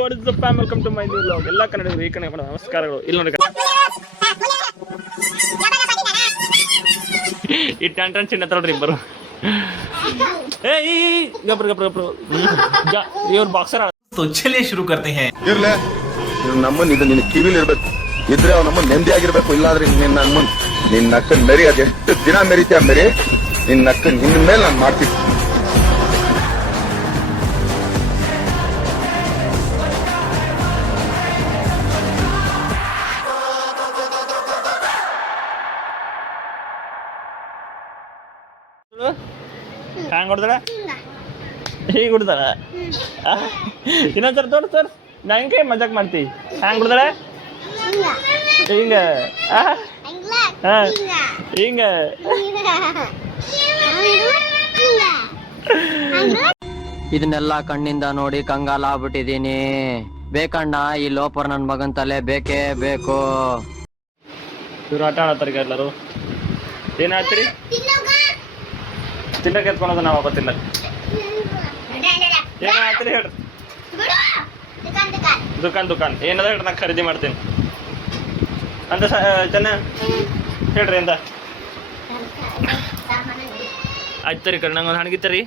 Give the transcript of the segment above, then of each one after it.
What is the fam, welcome to my new vlog. ಎಲ್ಲ ಕನ್ನಡಿಗರು ಈ ಕಡೆ ನಮಸ್ಕಾರಗಳು. ಇಲ್ಲಿ ನೋಡಿ ಈ ಟನ್ ಚಿನ್ನ ತಗೊಳ್ರಿ ಇಬ್ಬರು. ಗಬ್ರು ಇವ್ರು ಬಾಕ್ಸರ್. ಚಲಿಯೇ ಶುರು ಕರ್ತೆ ಹೈ. ಇರ್ಲೆ ನಮ್ಮನ್ ಇದು ನಿನ್ನ ಕಿವಿಲಿ ಇರ್ಬೇಕು, ಇದ್ರೆ ಅವ್ ನಮ್ಮನ್ ನೆಮ್ಮದಿ ಆಗಿರ್ಬೇಕು. ಇಲ್ಲಾಂದ್ರೆ ನಿನ್ನ ಅಕ್ಕನ್ ಮೆರಿ ಅದೆಷ್ಟು ದಿನ ಮೆರಿತೀಯ ಮೆರಿ, ನಿನ್ನ ಅಕ್ಕನ್ ನಿನ್ನ ಮೇಲೆ ನಾನು ಮಾಡ್ತೀನಿ. ಹ್ಯಾಂಗ ಹೊಡ್ದಾಳ, ಹೀಗೆ ಹೊಡ್ದಾಳ. ಇನ್ನೊಂದ್ಸರಿ ತೋರ್ ನಾ ಹೆಂಗೆ ಮಜಾಕ್ ಮಾಡ್ತಿ. ಹ್ಯಾಂಗ ಹೊಡ್ದಾಳ, ಹಿಂಗ ಹಿಂಗ. ಇದನ್ನೆಲ್ಲ ಕಣ್ಣಿಂದ ನೋಡಿ ಕಂಗಾಲ ಆಗ್ಬಿಟ್ಟಿದೀನಿ. ಬೇಕಣ್ಣ, ಈ ಲೋಪರ್ ನನ್ ಮಗನ್ ತಲೆ ಬೇಕೇ ಬೇಕು. ಇವ್ರು ಆಟ ಆಡತ್ತಾರ ಎಲ್ಲರೂ. ಏನ್ ಆಡ್ತೀರಿ? ತಿನ್ನಕ್ಕೆ ಎತ್ಕೊಳೋದು ನಾವು ಗೊತ್ತಿಲ್ಲ. ಏನ ಆಡ್ತೀರಿ ಹೇಳ್ರಿ? ದುಕಾನ್ ಏನದ ಹೇಳ್ರಿ, ನಾ ಖರೀದಿ ಮಾಡ್ತೀನಿ ಅಂತ ಚೆನ್ನ ಹೇಳ್ರಿ. ಎಂತ ಆಯ್ತು ತರಿ ಕರಿ, ನಂಗೆ ಒಂದು ಹಣಗಿತ್ತರಿ.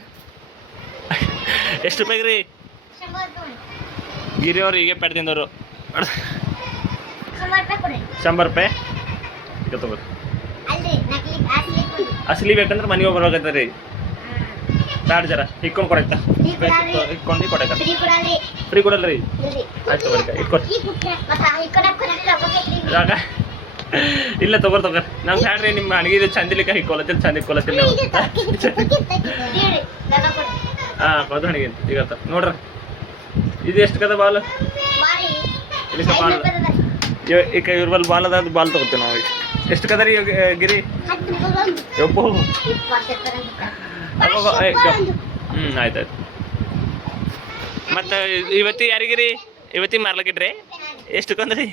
ಎಷ್ಟು ರೂಪಾಯಿಗೆ ರೀ? ಗಿರಿ ಅವ್ರು ಹೀಗೆ ಪೆಟ್ ತಿಂದವರು 100 ರೂಪಾಯಿ. ಈಗ ತಗೋರಿ. ಅಸಲಿ ಬೇಕಂದ್ರೆ ಮನೆಗೆ ಹೋಗ್ಬರ್ಬೇಕಂತ ರೀ. ಬ್ಯಾಡ ಜರ ಇಕ್ಕೊಂಡು ಕೊಡೈತ, ಇಕ್ಕೊಂಡು ಕೊಡೈತ. ಫ್ರೀ ಕೊಡಲ್ಲ ರೀ? ಆಯ್ತು ತಗೋರಿ, ಇಟ್ಕೊಡಿ. ಇಲ್ಲ ತಗೋರಿ. ನಂಗೆ ಹೇಳ್ರಿ, ನಿಮ್ಮ ಅಡುಗೆ ಚಂದಿಲಿಕ್ಕ ಹಿಕ್ಕೊಲತ್ತಿಲ್ಲ, ಚಂದ ಇಕ್ಕೊಲತ್ತಿಲ್ಲ. ಹಾಂ ಕೊದ ಅಡುಗೆ ಈಗ ನೋಡ್ರಿ. ಇದು ಎಷ್ಟು ಕದ ಬಾಲ್? ಇಲ್ಲಿ ಬಾಲ್ ಈಗ ಇವ್ರ ಬಲ್ ಬಾಲ್ ಅದ, ಬಾಲ್ ತಗೋತೀವಿ ನಾವು. ಈಗ ಎಷ್ಟು ಕದ ರೀ ಗಿರಿ? ಯಪ್ಪೋ. ಆಯ್ತಾಯ್ತು. ಮತ್ತೆ ಇವತ್ತಿ ಯಾರಿಗಿರಿ? ಇವತ್ತಿ ಮಾರ್ಲಕ್ಕಿಟ್ರಿ ಎಷ್ಟು ಕೊಂದ್ರಿ?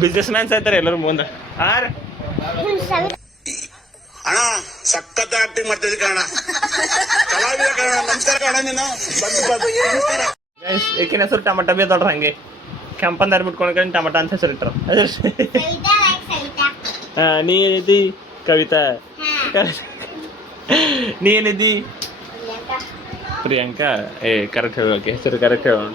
ಬಿಸ್ನೆಸ್ ಮ್ಯಾನ್ಸ್ ಆಯ್ತಾರೆ ಎಲ್ಲರೂ ಮುಂದೆ. ಅಣ್ಣ ಸಖತ್ ಆಕ್ಟಿಂಗ್ ಮಾಡ್ತಿದ್ದೆ ಕಣ, ಕಲಾವಿದ ಕಣ. ನಮಸ್ಕಾರ ಕಣ. ನೀನು ಏಕಿನ ಹೆಸರು ಟಮಾಟ ಬೇದೋಡ್ರ, ಹಂಗೆ ಕೆಂಪಂದಾರ ಬಿಟ್ಕೊಂಡು ಟಮಾಟ ಅಂತ ಹೆಸರು ಇಟ್ಟರು. ನೀ ಏನಿದ್ದಿ? ಕವಿತಾ. ನೀ ಏನಿದ್ದಿ? ಪ್ರಿಯಾಂಕಾ. ಕರೆಕ್ಟ್ ಹೇಳೋಕೆ ಹೆಸರು ಕರೆಕ್ಟ್ ಹೇಳೋಣ.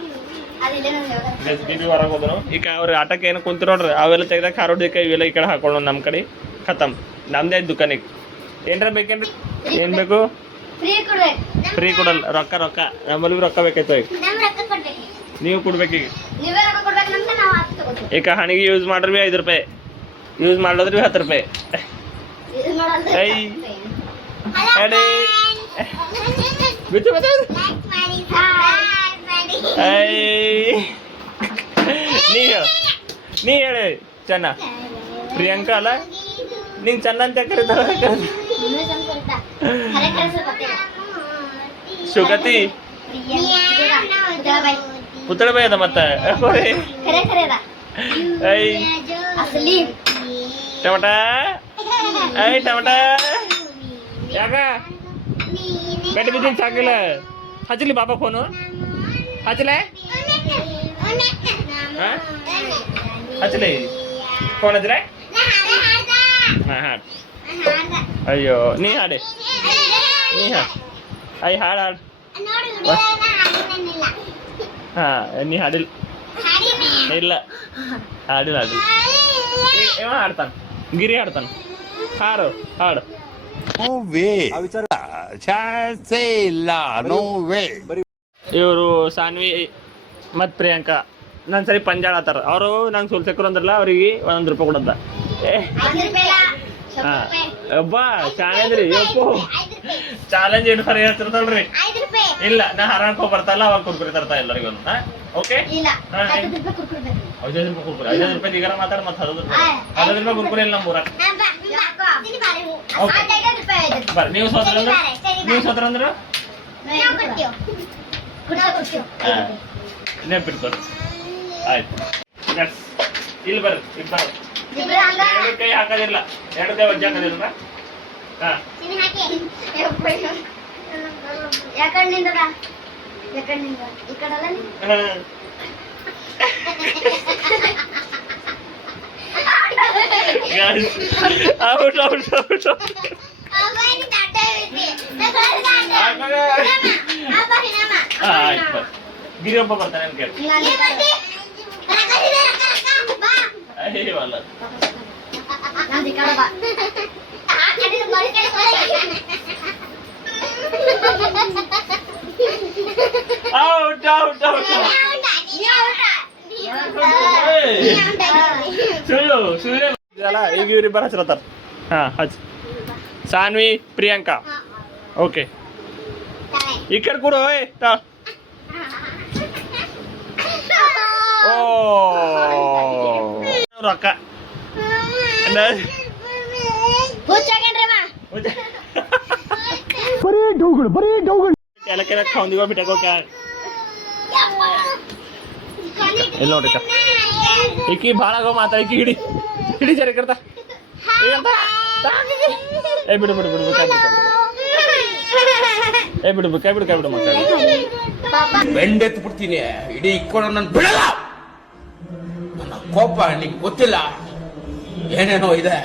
ಬಿಬಿ ಹೊರಗೆ ಹೋದ್ರು. ಈಗ ಅವ್ರ ಆಟಕ್ಕೆ ಏನೋ ಕುಂತು ನೋಡ್ರಿ, ಅವೆಲ್ಲ ತೆಗ್ದಾಗ ಖಾರೋಡಿಕ ಇವೆಲ್ಲ ಈ ಕಡೆ ಹಾಕೊಳ್ಳೋ. ನಮ್ಮ ಕಡೆ ಖತಮ್. ನಮ್ದೇ ಆಯ್ತು ದುಕಾನಿಗೆ. ಏನ್ರ ಬೇಕೇನ್ರಿ? ಏನು ಬೇಕು? ಫ್ರೀ ಕೊಡಲ್ಲ. ರೊಕ್ಕ ನಮ್ಮಲ್ಲಿ ರೊಕ್ಕ ಬೇಕಾಯ್ತು. ಈಗ ನೀವು ಕೊಡ್ಬೇಕೀಗ. ಈಗ ಹಣಿಗೆ ಯೂಸ್ ಮಾಡ್ರಿ 5 ರೂಪಾಯಿ, ಯೂಸ್ ಮಾಡೋದ್ರಿ 10 ರೂಪಾಯಿ. ಬಿಟ್ಟು ನೀ ಹೇಳಿ ಚೆನ್ನ. ಪ್ರಿಯಾಂಕಾ ಅಲ್ಲ, ನಿಂಗೆ ಚೆನ್ನ ಅಂತ ಕರೀತಾರ. ಸುಗತಿ ಪುತಳ ಬೈ ಅದ ಮತ್ತೆ. ಟಮಟ ಟಮಟ ಯಾಕ ಬೆಟ್ಟ ಬಿದ್ದೀನಿ ಸಾಕಿಲ್ಲ. ಹಚ್ಚಲಿ ಬಾಬಾ ಫೋನು ಹಚ್ಚಲ, ಹಚ್ಚಲಿ ಫೋನ್ ಹಚ್ಚಲ. ಹಾಂ ಹಾಡು. ಅಯ್ಯೋ ನೀ ಹಾಡಿ, ನೀ ಹಾಡು. ಹಾಡು ಹಾಂ. ನೀ ಹಾಡಿಲ್ಲ. ಇಲ್ಲ ಹಾಡಿಲ್ಲ. ಇವ ಹಾಡ್ತಾನೆ, ಗಿರಿ ಹಾಡ್ತಾನೆ. ಹಾಡು. ಇವರು ಸಾನ್ವಿ ಮತ್ತು ಪ್ರಿಯಾಂಕಾ ನನ್ನ ಸರಿ ಪಂಜಾಳ ಆತಾರ. ಅವರು ನಂಗೆ ಸೋಲ್ಸಕ್ರು ಅಂದ್ರಲ್ಲ, ಅವ್ರಿಗೆ 1 ರೂಪಾಯಿ ಕೊಡತ್ತ. ಹಾಂ ಅಬ್ಬಾ ಚಾಲೆಂಜ್ ರೀ. ಯಪ್ಪು ಚಾಲೆಂಜ್ ಏನು ಸರಿ ಹೇಳ್ತಿರ್ತಲ್ರಿ. ಇಲ್ಲ ನಾ ಹರಾಕ್ ಹೋಗಿ ಬರ್ತಲ್ಲ, ಅವಾಗ ಕುರ್ಕುರಿ ತರ್ತಾ ಎಲ್ಲರಿಗೂ. ಓಕೆ 15 ರೂಪಾಯಿ ಕುರ್ಕುರಿ. 15 ರೂಪಾಯಿ ಈಗ ಮಾತಾಡ. ಮತ್ತೆ 10 ರೂಪಾಯಿ ಕುರ್ಕುರಿ ಇಲ್ಲ ನಮ್ಮ ಊರಾಗ. ಬರ್ರಿ ನೀವು ಸೋತ್ರಂದ್ರೆ ನೆನಪಿಟ್ಕೊರಿ. ಆಯ್ತು ಇಲ್ಲಿ ಬರ್ರಿ. ಎರಡು ಕೈ ಹಾಕೋದಿಲ್ಲ, 2 ಕೈ ಒಜ್ಜೆ ಹಾಕೋದಿಲ್ಲ. ಹಾಂ ಔಟ್ ಔಟ್ ಔಟ್ ಆಯ್ತು ಗಿರಿ ಒಬ್ಬ ಬರ್ತಾನೆ ಅಂತ ಕೇಳಿ ಅಲ್ಲ ಔಟ್ ಔಟ್ ಔಟ್ ಸುಳ್ಳು ಸುಳ್ಳು ಅಲ್ಲ ಈಗ ಇವ್ರಿಬ್ಬರು ಹಚ್ಲತ್ತಾರ ಹಾಂ ಹಚ್ ಸಾನ್ವಿ ಪ್ರಿಯಾಂಕಾ ಓಕೆ ಈ ಕಡೆ ಕೊಡು ಓಯ್ ಓ ರೊಕ್ಕ ಎಲ್ಲ ಖಾಂದಿಗೋ ಬಿಟ್ಟಾಕೋ ಇಲ್ಲ ನೋಡ್ರಿ ಈಕಿ ಭಾಳ ಆಗೋ ಮಾತಾಡಿ ಹಿಡಿ ಹಿಡಿ ಜರಿ ಕರ್ತ ಏ ಬಿಡು ಬಿಡು ಬಿಡು ಕೈ ಬಿಡು ಏ ಬಿಡು ಕೈ ಬಿಡು ಕೈ ಬಿಡು ಮಕ್ಕಳು ಬೆಂಡೆತ್ತು ಬಿಡ್ತೀನಿ ಇಡೀ ಇಕ್ಕೊಂಡು ನಾನು ಬಿಡಲ್ಲ ನನ್ನ ಕೋಪ ನಿಂಗೆ ಗೊತ್ತಿಲ್ಲ ಏನೇನೋ ಇದೆ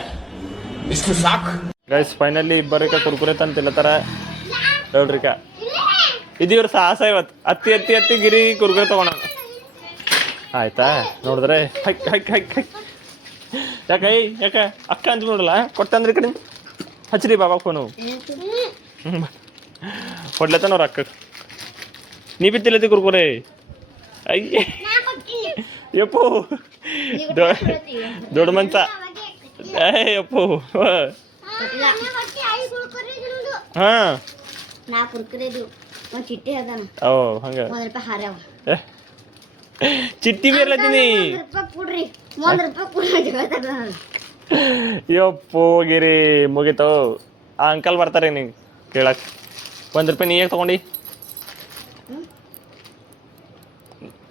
ಇಷ್ಟು ಸಾಕು ಗೈಸ್ ಫೈನಲಿ ಇಬ್ಬರಿಕ ಕುರ್ಕುರೆ ತಂತಿಲ್ಲತ್ತಾರ ನೋಡ್ರಿಕ ಇದು ಇವ್ರ ಸಾಹಸ ಇವತ್ತು ಹತ್ತಿ ಹತ್ತಿ ಹತ್ತಿ ಗಿರಿ ಕುರ್ಕುರೆ ತಗೋಣ ಆಯ್ತಾ ನೋಡಿದ್ರೆ ಹೈಕ್ ಹೈಕ್ ಹೈಕ್ ಹೈಕ್ ಯಾಕೆ ಯಾಕೆ ಅಕ್ಕ ಅಂತ ನೋಡಲ್ಲ ಕೊಟ್ಟಂದ್ರಿ ಕಡೆ ಹಚ್ಚ್ರಿ ಬಾಬಾ ಫೋನು ಕೊಡ್ಲತ್ತಾನ ಅವ್ರ ಅಕ್ಕ ನೀ ಬಿತ್ತಿಲ್ಲತಿ ಕುರ್ಕುರೆ ಅಯ್ಯ ಯಪ್ಪು ದೊಡ್ಡ ಮಂಚ ಯಪ್ಪು ಹಾಂ ಓ ಹಂಗ ಚಿಟ್ಟಿ ಬೀರ್ಲತ್ತೀನಿ ಯಪ್ಪು ಗಿರಿ ಮುಗೀತು ಆ ಅಂಕಲ್ ಬರ್ತಾರೆ ನಿಂಗೆ ಕೇಳಕ್ ₹1 ನೀ ಹೇಗೆ ತಗೊಂಡು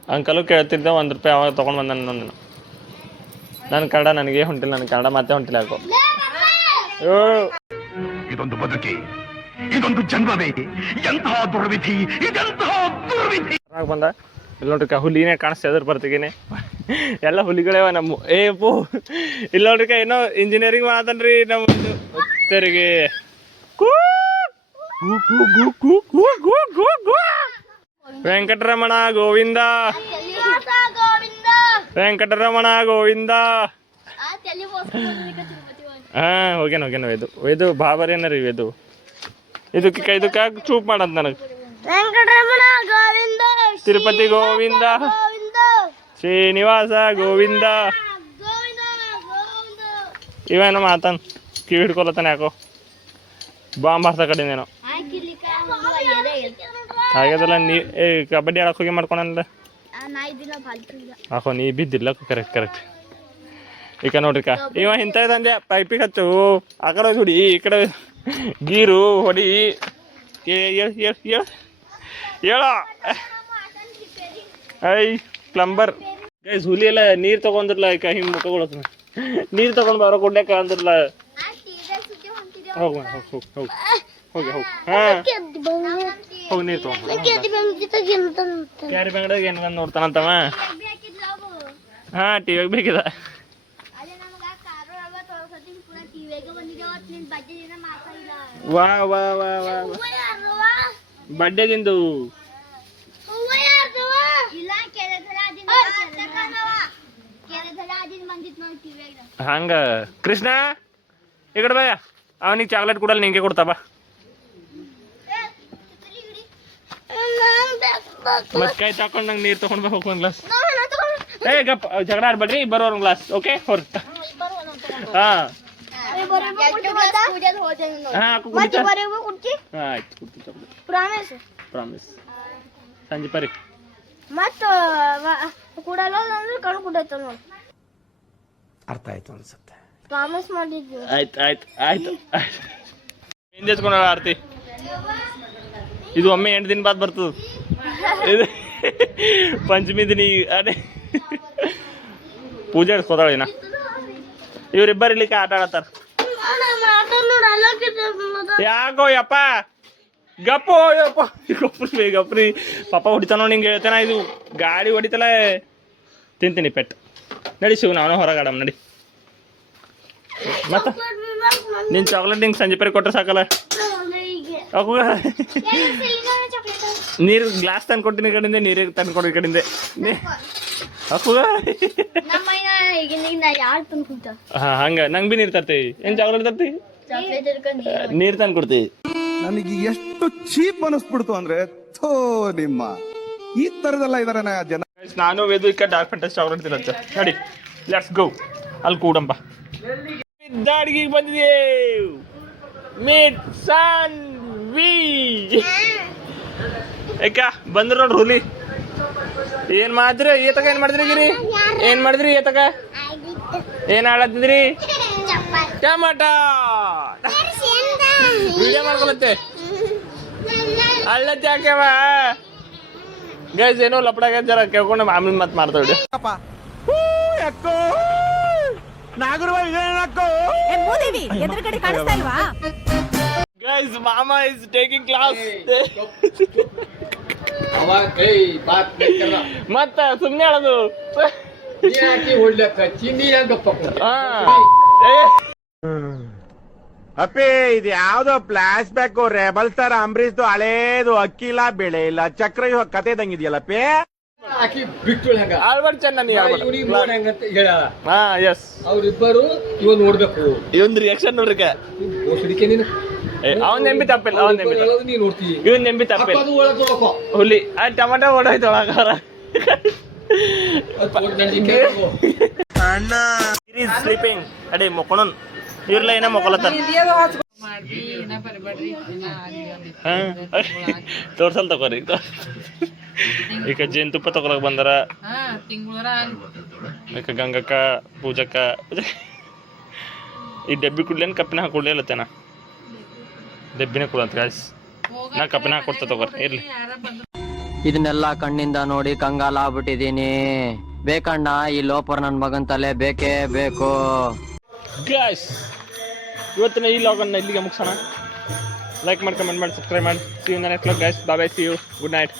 ಅಂಕಲು ಕೇಳ್ತಿದ್ದೆ ₹1 ಅವಾಗ ತೊಗೊಂಡು ಬಂದ ನನ್ನ ಕನ್ನಡ ನನಗೆ ಹೊಂಟಿಲ್ಲ ನನ್ನ ಕನ್ನಡ ಮತ್ತೆ ಹೊಂಟಿಲ್ಲ ಯಾಕೋ ಇದೊಂದು ಬದುಕಿ ಇದೊಂದು ಜನ್ಮವೇ ಎಂತಹ ದುರ್ವಿಧಿ ಇದೆಂತಹ ದುರ್ವಿಧಿ ಬಂದ ಇಲ್ಲಿ ನೋಡ್ರಿಕ ಹುಲಿನೇ ಕಾಣಿಸ್ತಾ ಎದುರು ಬರ್ತೀಗೇನೆ ಎಲ್ಲ ಹುಲಿಗಳೇವ ನಮ್ಮ ಏಪು ಇಲ್ಲಿ ನೋಡ್ರಿಕ ಏನೋ ಇಂಜಿನಿಯರಿಂಗ್ ಮಾಡತನ್ರಿ ನಮ್ಮ ತೆರಿಗೆ ವೆಂಕಟರಮಣ ಗೋವಿಂದ ವೆಂಕಟರಮಣ ಗೋವಿಂದ ಹಾಂ ಹೋಗ್ಯಾನ ವೇದು ಬಾಬರೇನ ರೀ ವೇದು ಇದಕ್ಕೆ ಚೂಪ್ ಮಾಡಂತ ನನಗೆ ತಿರುಪತಿ ಗೋವಿಂದ ಶ್ರೀನಿವಾಸ ಗೋವಿಂದ ಇವೇನೋ ಮಾತನ್ ಕಿವಿ ಹಿಡ್ಕೊಲತ್ತಾನ ಯಾಕೋ ಬಾಂಬ್ ಹಾರ್ಸ ಕಡೆನೇನೋ ಹಾಗಾದಲ್ಲ ನೀ ಕಬಡ್ಡಿ ಆಡಕ್ಕೆ ಹೋಗಿ ಮಾಡ್ಕೊಳಲ್ಲ ಹಾಕೋ ನೀ ಬಿದ್ದಿಲ್ಲ ಕರೆಕ್ಟ್ ಈಗ ನೋಡ್ರಿಕ ಇವ ಇಂಥ ಇದಂದೆ ಪೈಪಿಗೆ ಹಚ್ಚು ಆ ಕಡೆ ಹೊಡಿ ಈ ಕಡೆ ಗೀರು ಹೊಡಿ ಹೇಳ ಐ ಪ್ಲಂಬರ್ ಗೈಸ್ ಹುಲಿ ಎಲ್ಲ ನೀರು ತಗೊಂಡ್ರಲ್ಲ ಈಗ ಹಿಂಗೆ ಮುಖಗೊಳತ್ತ ನೀರು ತಗೊಂಡು ಬರೋ ಕೊಡ್ಲಿಕ್ಕ ಅಂದ್ರಲ್ಲ ಹೋಗಿ ಹಾಂ ಹೋಗಿ ನೀರು ತಗೊಂಡು ಕ್ಯಾರಿ ಬ್ಯಾಂಗ್ದಾಗ ಏನು ನೋಡ್ತಾನಂತವ ಹಾಂ ಟಿವಿಯಾಗ ಬೇಕಿದ ವಾ ವಾ ವಾ ವಾ ಬರ್ಡೇದಿಂದು ಹಂಗ ಕೃಷ್ಣ ಈ ಕಡೆ ಬಾಯ ಅವನಿಗೆ ಚಾಕ್ಲೇಟ್ ಕೊಡಲ್ಲ ನಿಂಗೆ ಕೊಡ್ತಾ ಬಾ ಮತ್ತೆ ಕೈ ತಕೊಂಡು ನಂಗೆ ನೀರು ತಗೊಂಡು ಬಾ ಹೋಗಿ ಒಂದು ಗ್ಲಾಸ್ ಏ ಗಪ್ಪ ಜಗಳ ಆಡ್ಬೇಡ್ರಿ ಬರೋ ಒಂದು ಗ್ಲಾಸ್ ಓಕೆ ಹೊರಟ ಹಾಂ ಆಯ್ತು ಪ್ರಾಮಿಸ್ ಸಂಜೆ ಪರಿ ಮತ್ತು ಅರ್ಥ ಆಯ್ತು ಅನ್ಸುತ್ತೆ ಪ್ರಾಮಿಸ್ ಮಾಡಿದ್ವಿ ಆಯ್ತು ಹಿಂದೆ ಎತ್ಕೊಂಡ ಆರ್ತಿ ಇದು ಒಮ್ಮೆ 8 ದಿನ ಬಾದ್ ಬರ್ತದ ಇದು ಪಂಚಮಿ ದಿನ ಅದೇ ಪೂಜೆ ಇಡ್ಸ್ಕೋತಾಳಿನ ಇವರಿಬ್ಬರು ಇರ್ಲಿಕ್ಕೆ ಆಟ ಆಡತ್ತಾರ ಯಾಕೋ ಯಪ್ಪ ಗಪ್ಪು ಯಪ್ಪ ಗಪ್ರಿ ಗಪ್ರಿ ಪಾಪ ಹೊಡಿತಾನೋ ನಿಂಗೆ ಹೇಳ್ತಾನ ಇದು ಗಾಡಿ ಹೊಡಿತಲ್ಲ ತಿಂತೀನಿ ಪೆಟ್ಟು ನಡಿ ಶಿವ ನಾವೇ ಹೊರಗಾಡಮ್ ನಡಿ ಮತ್ತೆ ನಿನ್ನ ಚಾಕ್ಲೇಟ್ ನಿಂಗೆ ಸಂಜೆ ಪೇರಿ ಕೊಟ್ಟರೆ ಸಾಕಲ್ಲ ಅಕ್ಕ ನೀರು ಗ್ಲಾಸ್ ತಂದು ಕೊಟ್ಟಿನಿ ಈ ಕಡೆಯಿಂದ ನೀರಿಗೆ ತಂದು ಕೊಡಿ ಈ ಕಡೆಯಿಂದ ಅಕ್ಕ ಹಾಂ ಹಂಗೆ ನಂಗೆ ಭೀ ನೀರು ತರ್ತೀವಿ ಏನು ಚಾಕ್ಲೇಟ್ ತರ್ತೀವಿ ನೀರು ತಂದು ಕೊಡ್ತೀವಿ ನನಗೆ ಎಷ್ಟು ಚೀಪ್ ಅನಿಸ್ಬಿಡ್ತು ಅಂದ್ರೆ ಥೋ ನಿಮ್ಮ ಈ ತರದೆಲ್ಲ ಇದಾರೆ ಜನ. ನಾನು ವೇದು ಈಗ ಡಾರ್ಕ್ ಫ್ಯಾಂಟಸಿ ಚಾಕ್ಲೇಟ್ ತಿನ್ನತ್ತೆ ನಡಿ ಲೆಟ್ಸ್ ಗೋ ಅಲ್ಲಿ ಕೂಡಂಬ ಅಡಿಗೆಗೆ ಬಂದಿದ್ದೇವೆ ಮೀಟ್ ಸನ್ ವಿ ಯಾಕ ಬಂದ್ರು ನೋಡ್ರಿ ಹುಲಿ ಏನ್ ಮಾಡಿದ್ರಿ ಏತಕ ಏನ್ ಮಾಡಿದ್ರಿ ಗಿರಿ ಏನ್ ಮಾಡಿದ್ರಿ ಏತಕ ಏನ್ ಆಡತ್ತಿದ್ರಿ ಟಮಾಟ ವಿಡಿಯೋ ಮಾಡ್ಕೊಳತ್ತೆ ಅಳ್ಳತ್ತೆ ಯಾಕೆವ ಗೈಸ್ ಏನೋ ಲಪಡಾಗ ಜರ ಕೇಳ್ಕೊಂಡು ಆಮೇಲೆ ಮತ್ತೆ ಮಾಡ್ತಾವೆ ಯಾಕೋ ನಾಗರವ ಇದೇನಕ್ಕೋ ಗೈಸ್ ಮಾಮಾ ಇಸ್ ಟೇಕಿಂಗ್ ಕ್ಲಾಸ್ ಮತ್ತ ಸುಮ್ಮನೆ ಹೇಳೋದು ಅಪ್ಪಿ ಇದು ಯಾವ್ದೋ flash back rebel star Ambareesh ಹಳೇದು ಅಕ್ಕಿ ಇಲ್ಲ ಬೆಳೆ ಇಲ್ಲ ಚಕ್ರ ಇವಾಗ ಕತೆ ಇದಂಗಿದೆಯಲ್ಲಪ್ಪಿ ಆಲ್ಬರ್ಟ್ ಚೆನ್ನ ಹಾ ಎಸ್ ಅವ್ರಿಬ್ಬರು ಇವ್ ನೋಡ್ಬೇಕು ಇವನ್ ರಿಯಾಕ್ಷನ್ ನೋಡ್ರಿ ಅವನ್ ನೆಂಬಿ ತಪ್ಪಿಲ್ಲ ಅವನ್ ನೆಂಬಿ ನೀ ನೋಡ್ತೀವಿ ಇವನ್ ನೆಂಬಿ ತಪ್ಪಿಲ್ಲ ಅದು ಒಳಗ್ ತೊಳ್ಕೊ. ಹುಲಿ ಆ ಟಮಾಟೋ ಓಡೋಯ್ತು ಒಳಗಾರ ಸ್ಲೀಪಿಂಗ್ ಅಡಿ ಮೊಕೊಣನ್ ಇವ್ರಲ್ಲ ಏನೋ ಮೊಕೊಲತ್ತಾರ ತೋರ್ಸಲ್ ತಗೋರಿ ಈಗ ಜೇನುತುಪ್ಪ ತಗೊಳಕ್ ಬಂದಾರ ಈಗ ಗಂಗಕ್ಕ ಪೂಜಕ್ಕ ಈ ಡಬ್ಬಿ ಕುಡ್ಲೇನು ಕಪ್ಪಿನ ಹಾಕೊಡ್ಲಿ ಅಲ್ಲತ್ತೇನ ಡಬ್ಬಿನ ಕೊಡಂತ ಗಾಯ್ಸ್ ನಾ ಕಪ್ಪಿನ ಹಾಕೊಡ್ತಾ ತಗೋರಿ ಇರ್ಲಿ ಇದನ್ನೆಲ್ಲ ಕಣ್ಣಿಂದ ನೋಡಿ ಕಂಗಾಲ ಆಗ್ಬಿಟ್ಟಿದೀನಿ ಬೇಕಣ್ಣ ಈ ಲೋಪರ್ ನನ್ ಮಗನ್ ತಲೆ ಬೇಕೇ ಬೇಕು. ಗಾಯ್ಸ್ ಇವತ್ತಿನ ಈ ಲಾಗನ್ನ ಇಲ್ಲಿಗೆ ಮುಗಿಸೋಣ. ಲೈಕ್ ಮಾಡಿ ಕಮೆಂಟ್ ಮಾಡಿ ಸಬ್ಸ್ಕ್ರೈಬ್ ಮಾಡಿ. See you next vlog guys. Bye bye, see you, good night.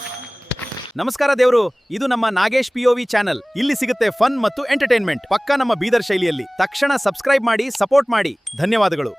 ನಮಸ್ಕಾರ ದೇವ್ರು, ಇದು ನಮ್ಮ ನಾಗೇಶ್ POV ಚಾನೆಲ್. ಇಲ್ಲಿ ಸಿಗುತ್ತೆ ಫನ್ ಮತ್ತು ಎಂಟರ್ಟೈನ್ಮೆಂಟ್ ಪಕ್ಕಾ ನಮ್ಮ ಬೀದರ್ ಶೈಲಿಯಲ್ಲಿ. ತಕ್ಷಣ ಸಬ್ಸ್ಕ್ರೈಬ್ ಮಾಡಿ, ಸಪೋರ್ಟ್ ಮಾಡಿ. ಧನ್ಯವಾದಗಳು.